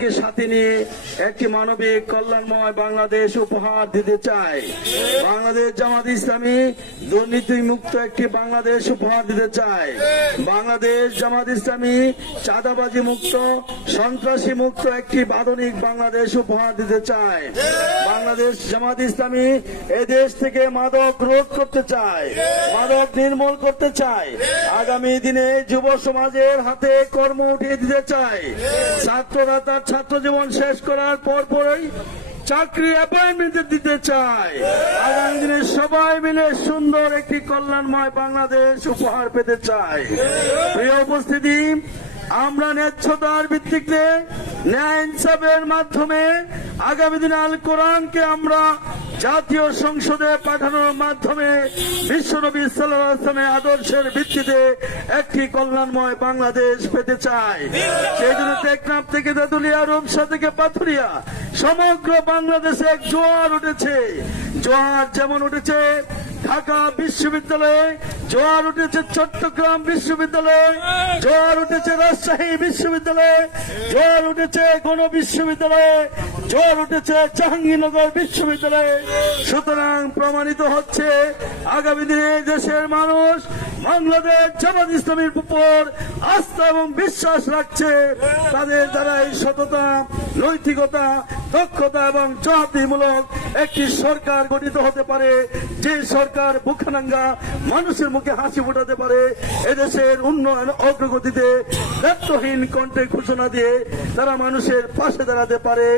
কে সাথে নিয়ে একটি মানবিক কল্যাণময় বাংলাদেশ উপহার দিতে চায়। বাংলাদেশ জামাত ইসলামী দুর্নীতি মুক্ত একটি বাংলাদেশ উপহার দিতে চায়। বাংলাদেশ জামাত ইসলামী চাঁদাবাজি মুক্ত, সন্ত্রাসী মুক্ত একটি আধুনিক বাংলাদেশ উপহার দিতে চায়। বাংলাদেশ জামাত ইসলামী এদেশ থেকে মাদক রোধ করতে চায়, মাদক নির্মূল করতে চায়। আগামী দিনে যুব সমাজের হাতে কর্ম উঠিয়ে দিতে চায়। ছাত্ররা তার ছাত্র জীবন শেষ করার পরপরই চাকরি অ্যাপয়েন্টমেন্ট দিতে চায়। আগামী দিনে সবাই মিলে সুন্দর একটি কল্যাণময় বাংলাদেশ উপহার পেতে চায়। প্রিয় উপস্থিতি, আমরা ন্যায্যতার ভিত্তিতে ন্যায় ইনসাফের মাধ্যমে আগামী দিনে আল কোরআনকে আমরা জাতীয় সংসদে পাঠানোর মাধ্যমে বিশ্বনবী সাল্লাল্লাহু আলাইহি ওয়াসাল্লামের আদর্শের ভিত্তিতে একটি কল্যাণময় বাংলাদেশ পেতে চাই। সেই জন্য টেকনাফ থেকে তেঁতুলিয়া, রূপসা থেকে পাথুরিয়া সমগ্র বাংলাদেশে এক জোয়ার উঠেছে। জোয়ার যেমন উঠেছে ঢাকা বিশ্ববিদ্যালয়ে, জোয়ার উঠেছে চট্টগ্রাম বিশ্ববিদ্যালয়ে, জোয়ার উঠেছে রাজশাহী বিশ্ববিদ্যালয়ে, জোয়ার উঠেছে গণ বিশ্ববিদ্যালয়ে, জোয়ার উঠেছে জাহাঙ্গীরনগর বিশ্ববিদ্যালয়ে। সুতরাং প্রমাণিত হচ্ছে আগামী দিনে দেশের মানুষ বাংলাদেশ জামাত ইসলামীর উপর আস্থা এবং বিশ্বাস রাখছে। তাদের দ্বারা এই সততা, নৈতিকতা, দক্ষতা এবং জবাবদিহিমূলক একটি সরকার গঠিত হতে পারে, যে সরকার বুখানাঙ্গা মানুষের মুখে হাসি ফোটাতে পারে, এদেশের উন্নয়ন অগ্রগতিতে দায়িত্বহীন কণ্ঠে ঘোষণা দিয়ে তারা মানুষের পাশে দাঁড়াতে পারে।